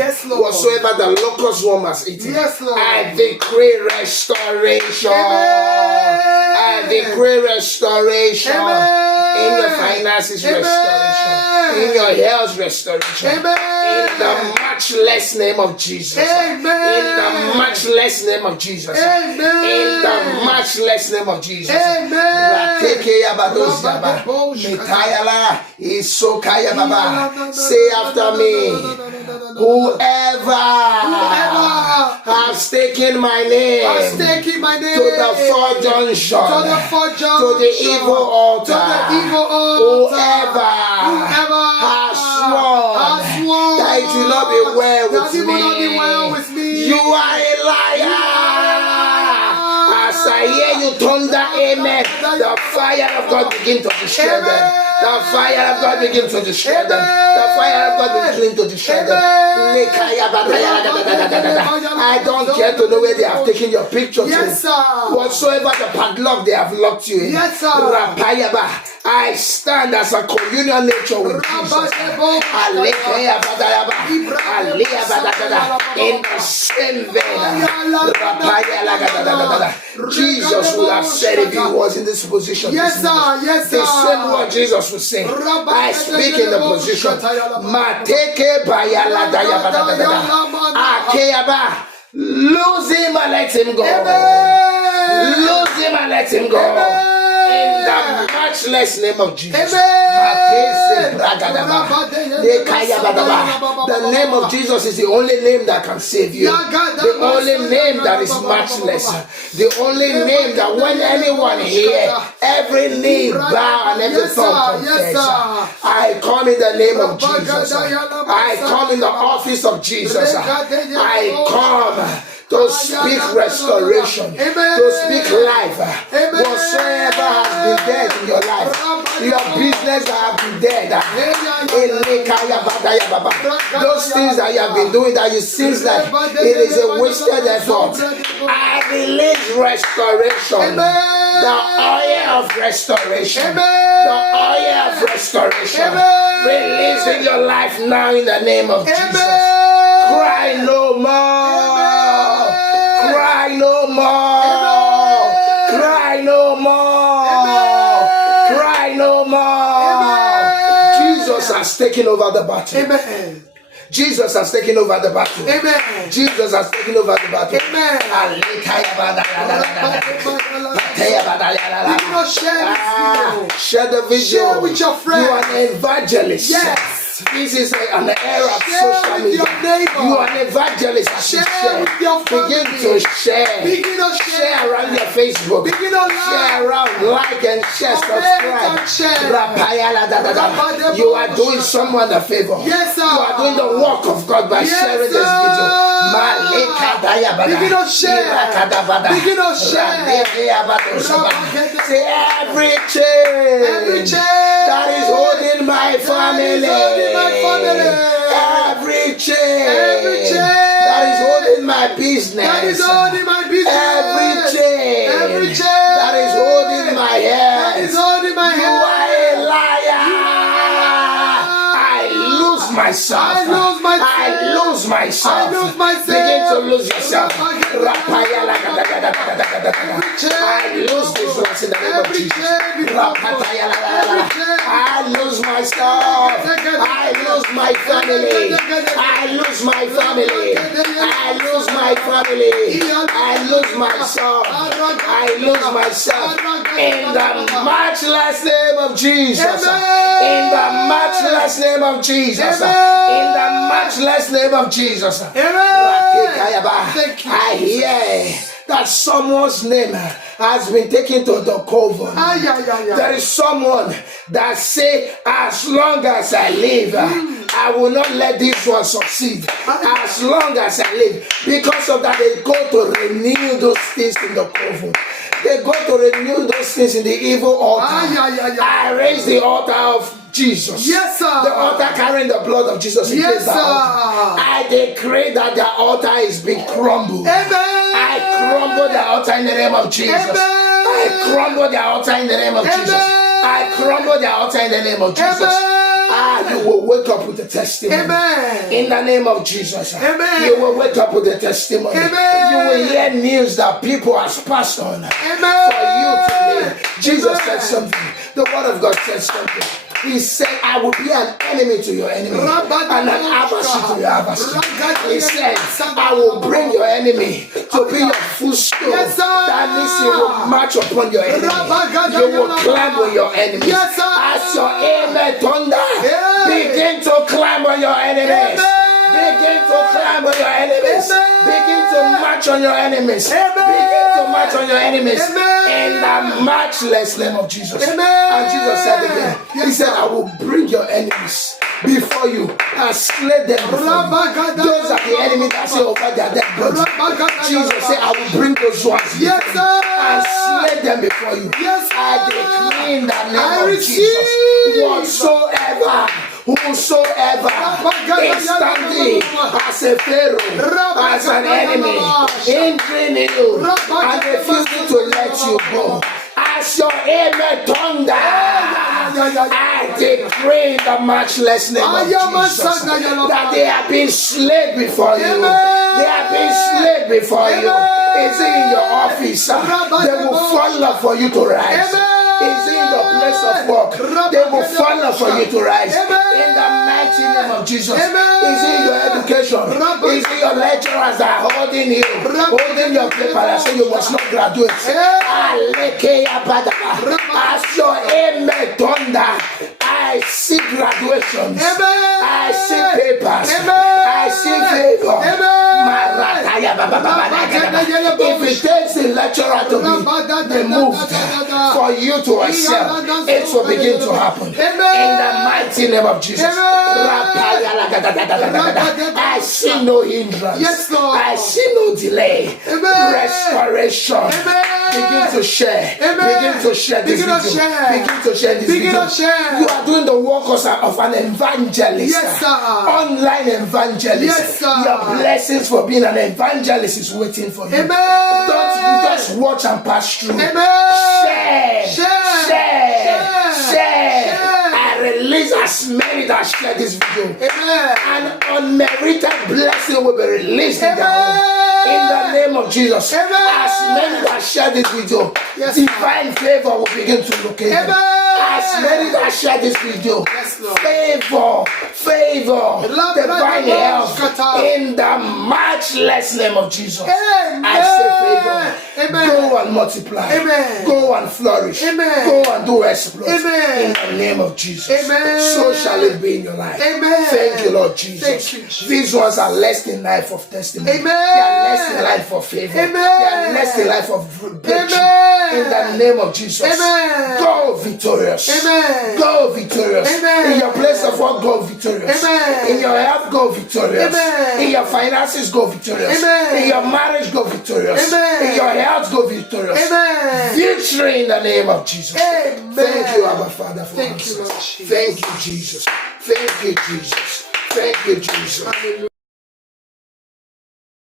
Yes, Lord. Whatsoever the locust worm has eaten. Yes, Lord. I decree restoration. Amen. I decree restoration. Amen. In your finances, Amen. restoration. In your health, restoration. Amen. In the matchless name of Jesus. Amen. In the matchless name of Jesus. Amen. In the matchless name of Jesus. Amen. Say after me. Whoever has taken my name to the four junction, to the evil altar, whoever has sworn that it will not be well with me, you are a liar. As I hear you thunder, amen, the fire of God begin to destroy them. The fire of God begin to destroy them. The fire of God begin to destroy them. I don't care to know where they have taken your picture Yes, to. sir. Whatsoever the padlock they have locked you in. Yes, sir. I stand as a communion nature with Jesus. In the same vein, Jesus would have said if he was in this position. Yes, sir. Yes, sir. The same word Jesus would say. I speak in the position. Mateke Akeyaba. Lose him and let him go. Lose him and let him go. In the matchless name of Jesus. The name of Jesus is the only name that can save you. The only name that is matchless. The only name that when anyone hear, every knee bow and every tongue confess. I come in the name of Jesus. I come in the office of Jesus. I come to speak restoration, to speak life. Whatsoever has been dead in your life, your business that have been dead, those things that you have been doing that you seems like it is a wasted effort, I release restoration, the oil of restoration, the oil of restoration, release in your life now in the name of Jesus. Cry no more. Cry no more. Cry no more. Cry no more. Jesus has taken over the battle. Amen. Jesus has taken over the battle. Amen. Jesus has taken over the battle. Amen. Share the video. Share with your friends. You are an evangelist. Yes. This is an era of social media. You are an evangelist. Share with your family. Begin to share. Begin to share around your Facebook. Begin to share around, like and share, subscribe. You are doing someone a favor. Yes, sir. You are doing the work of God by sharing this video. Begin to share. Begin to share. Say every chain that is holding my family. Every chain that is holding my business. Every chain that is holding my head. You are a liar. I lose myself. I lose myself. Begin to lose yourself. I lose this once in the name of Jesus. I lose myself. I lose my family. I lose my family. I lose my family. I lose myself. I lose myself. In the matchless name of Jesus. In the matchless name of Jesus. In the matchless name of Jesus. I hear that someone's name has been taken to the coven. There is someone that say, as long as I live, I will not let this one succeed. As long as I live. Because of that, they go to renew those things in the coven. They go to renew those things in the evil altar. I raise the altar of Jesus. Yes, sir. The altar carrying the blood of Jesus. Yes, sir. I decree that the altar is being crumbled. Amen. I crumble the altar in the name of Jesus. Amen. I crumble the altar in the name of Jesus. I crumble the altar in the name of Jesus. You will wake up with a testimony. Amen. In the name of Jesus. Amen. You will wake up with a testimony. Amen. You will hear news that people has passed on. Amen. For you today. Jesus Amen. said something. The word of God said something. He said, I will be an enemy to your enemy and an adversary to your adversary. He said, I will bring your enemy to be your footstool. Yes, sir. That means you will march upon your enemy. You will climb on your enemies. Yes, sir. As your amen thunder, begin to climb on your enemies. Begin to climb on your enemies. Begin to march on your enemies. Begin to march on your enemies. In the matchless name of Jesus. And Jesus said again, He said, I will bring your enemies before you and slay them before you. Those are the enemies that say over their dead body. Jesus said, I will bring those ones before you and slay them before you. I decree in the name of Jesus, whosoever is standing as a pharaoh, as an enemy, hindering you and refusing to let you go, as your amen thunder, I decree in the matchless name of Jesus that they have been slain before you. They have been slain before you. Is it in your office? They will follow for you to rise. Is it in your place of work? They will follow for you to rise. In the mighty name of Jesus. Is it in your education? Is it your lecturers that are holding you, holding your paper and say you must not graduate? As your amen thunder, I see graduations. I see papers. I see favor. If it takes the lecturer to be removed for you to excel, it will begin to happen. In the mighty name of Jesus. I see no hindrance. Yes, Lord. I see no delay. Restoration. Begin to share. Begin to share this video. Begin to share this video. You are doing the work of an evangelist. Yes, sir. Online evangelist. Yes, sir. Your blessings for being an evangelist is waiting for you. Amen. Don't just watch and pass through. Amen. Share. I release as many that share this video. Amen. An unmerited blessing will be released in their home. In the name of Jesus. Amen. As many that share this video, Yes, divine favor will begin to locate them. As many that share this video, Yes, Lord. favor, divine help in the matchless name of Jesus. Amen. I say favor. Amen. Go and multiply. Amen. Go and flourish. Amen. Go and do exploits. Amen. In the name of Jesus. Amen. So shall it be in your life. Amen. Thank you, Lord Jesus. Thank you, Jesus. These ones are less in life of testimony. Amen. They are less in life of favor. Amen. They are less in life of breakthrough. Amen. In the name of Jesus. Amen. Go victorious. Amen. Go victorious. Amen. In your place of work, go victorious. Amen. In your health, go victorious. Amen. In your finances, go victorious. Amen. In your marriage, go victorious. Amen. In your health, go victorious. Amen. Victory in the name of Jesus. Amen. Thank you, Abba Father, for Thank answers. you, Lord Jesus. Thank you, Jesus. Thank you, Jesus. Thank you, Jesus. Hallelujah.